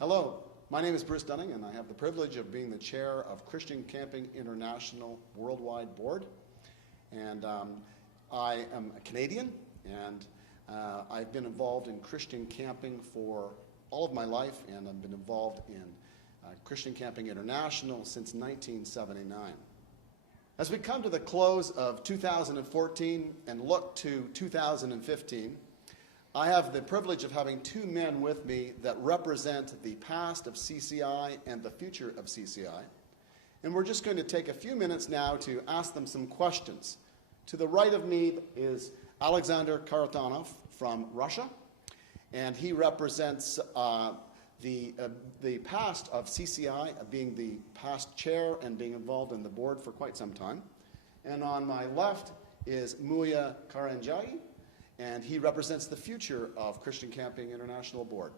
Hello, my name is Bruce Dunning, and I have the privilege of being the chair of Christian Camping International Worldwide Board. And I am a Canadian, and I've been involved in Christian camping for all of my life, and I've been involved in Christian Camping International since 1979. As we come to the close of 2014 and look to 2015, I have the privilege of having two men with me that represent the past of CCI and the future of CCI. And we're just going to take a few minutes now to ask them some questions. To the right of me is Alexander Kharitonov from Russia, and he represents the past of CCI, being the past chair and being involved in the board for quite some time. And on my left is Muhia Karianjahi, and he represents the future of Christian Camping International Board.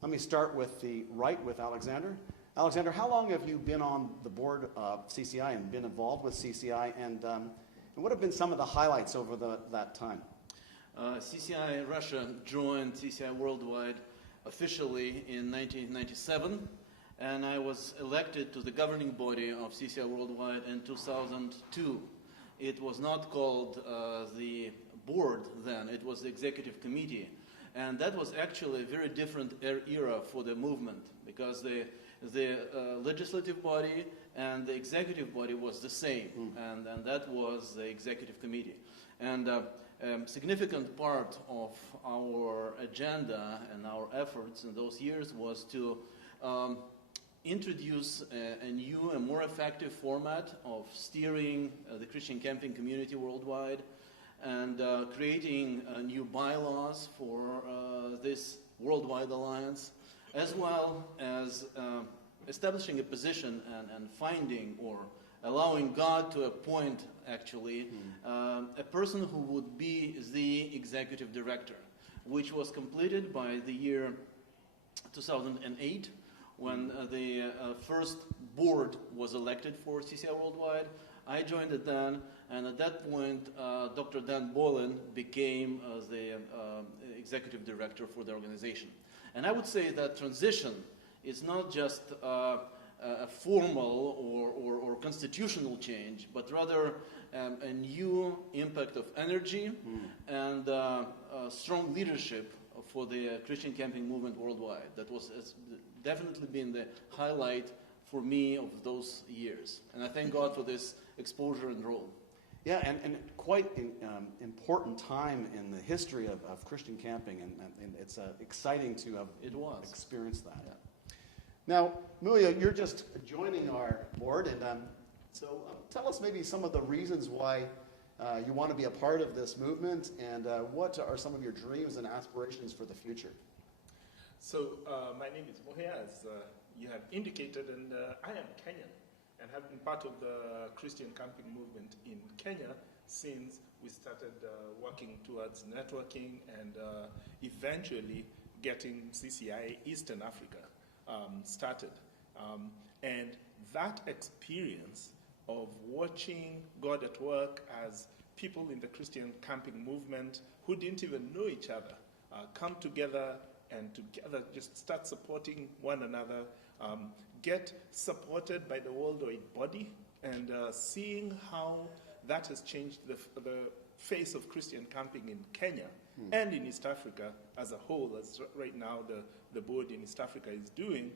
Let me start with the right with Alexander. Alexander, how long have you been on the board of CCI and been involved with CCI, and what have been some of the highlights over that time? CCI Russia joined CCI Worldwide officially in 1997, and I was elected to the governing body of CCI Worldwide in 2002. It was not called the board then, it was the executive committee. And that was actually a very different era for the movement, because the legislative body and the executive body was the same, and that was the executive committee. And significant part of our agenda and our efforts in those years was to introduce a new and more effective format of steering the Christian camping community worldwide, and creating new bylaws for this worldwide alliance, as well as establishing a position and finding or allowing God to appoint, actually, a person who would be the executive director, which was completed by the year 2008, when the first board was elected for CCI Worldwide. I joined it then, and at that point, Dr. Dan Boylan became the executive director for the organization. And I would say that transition is not just a formal or constitutional change, but rather a new impact of energy and strong leadership for the Christian camping movement worldwide. That has definitely been the highlight for me of those years. And I thank God for this exposure and role. Yeah, and quite an important time in the history of Christian camping, and it's exciting to have experienced that. Yeah. Now, Muhia, you're just joining our board, and so tell us maybe some of the reasons why you want to be a part of this movement, and what are some of your dreams and aspirations for the future? So my name is Muhia, as you have indicated, and I am Kenyan, and have been part of the Christian camping movement in Kenya since we started working towards networking and eventually getting CCI Eastern Africa started. And that experience of watching God at work as people in the Christian camping movement who didn't even know each other come together and together just start supporting one another, get supported by the worldwide body, and seeing how that has changed the face of Christian camping in Kenya and in East Africa as a whole, as right now the board in East Africa is doing,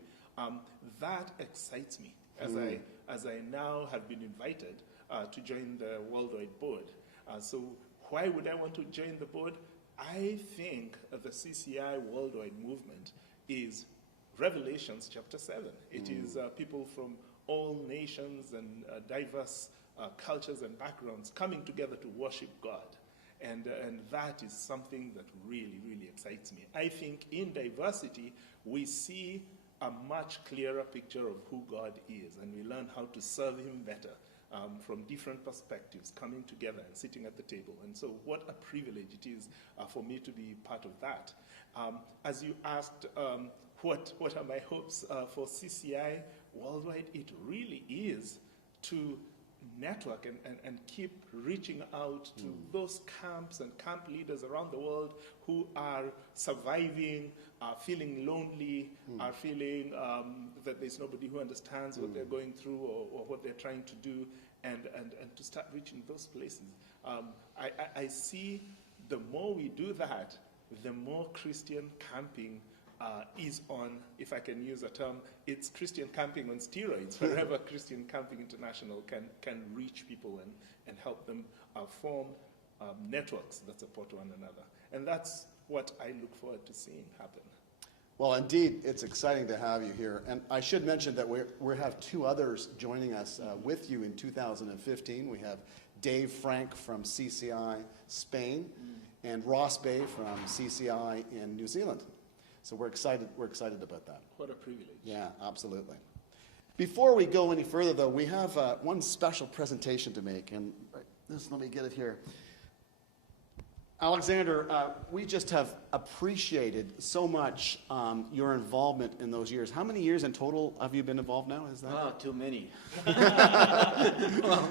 that excites me as I now have been invited to join the worldwide board. So why would I want to join the board? I think the CCI worldwide movement is Revelations chapter 7. It is people from all nations and diverse cultures and backgrounds coming together to worship God. And that is something that really, really excites me. I think in diversity, we see a much clearer picture of who God is, and we learn how to serve Him better from different perspectives, coming together and sitting at the table. And so what a privilege it is for me to be part of that. As you asked, what are my hopes for CCI worldwide? It really is to network and keep reaching out to those camps and camp leaders around the world who are surviving, are feeling lonely, are feeling that there's nobody who understands what they're going through or what they're trying to do, and to start reaching those places. I see the more we do that, the more Christian camping is on, if I can use a term, it's Christian camping on steroids, wherever Christian Camping International can reach people and help them form networks that support one another. And that's what I look forward to seeing happen. Well, indeed, it's exciting to have you here. And I should mention that we have two others joining us with you in 2015. We have Dave Frank from CCI Spain and Ross Bay from CCI in New Zealand. So we're excited about that. What a privilege. Yeah, absolutely. Before we go any further, though, we have one special presentation to make, and let me get it here. Alexander, we just have appreciated so much your involvement in those years. How many years in total have you been involved now? Is that? Oh, too many.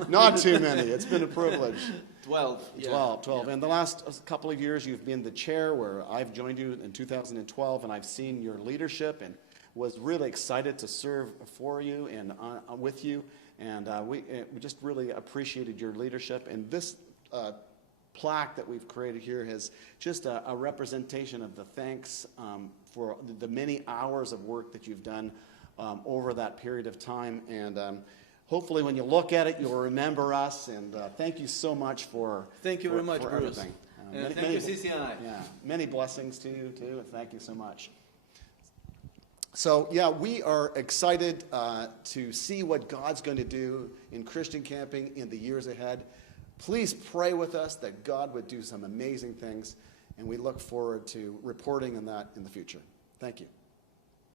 Not too many. It's been a privilege. 12. Yeah. 12. And the last couple of years you've been the chair, where I've joined you in 2012, and I've seen your leadership and was really excited to serve for you and with you. And we just really appreciated your leadership. And this plaque that we've created here has just a representation of the thanks for the many hours of work that you've done over that period of time. And hopefully when you look at it, you'll remember us. And thank you so much for Thank you very much, Bruce. everything. Thank you, CCI. Yeah, many blessings to you, too, and thank you so much. So, yeah, we are excited to see what God's going to do in Christian camping in the years ahead. Please pray with us that God would do some amazing things, and we look forward to reporting on that in the future. Thank you.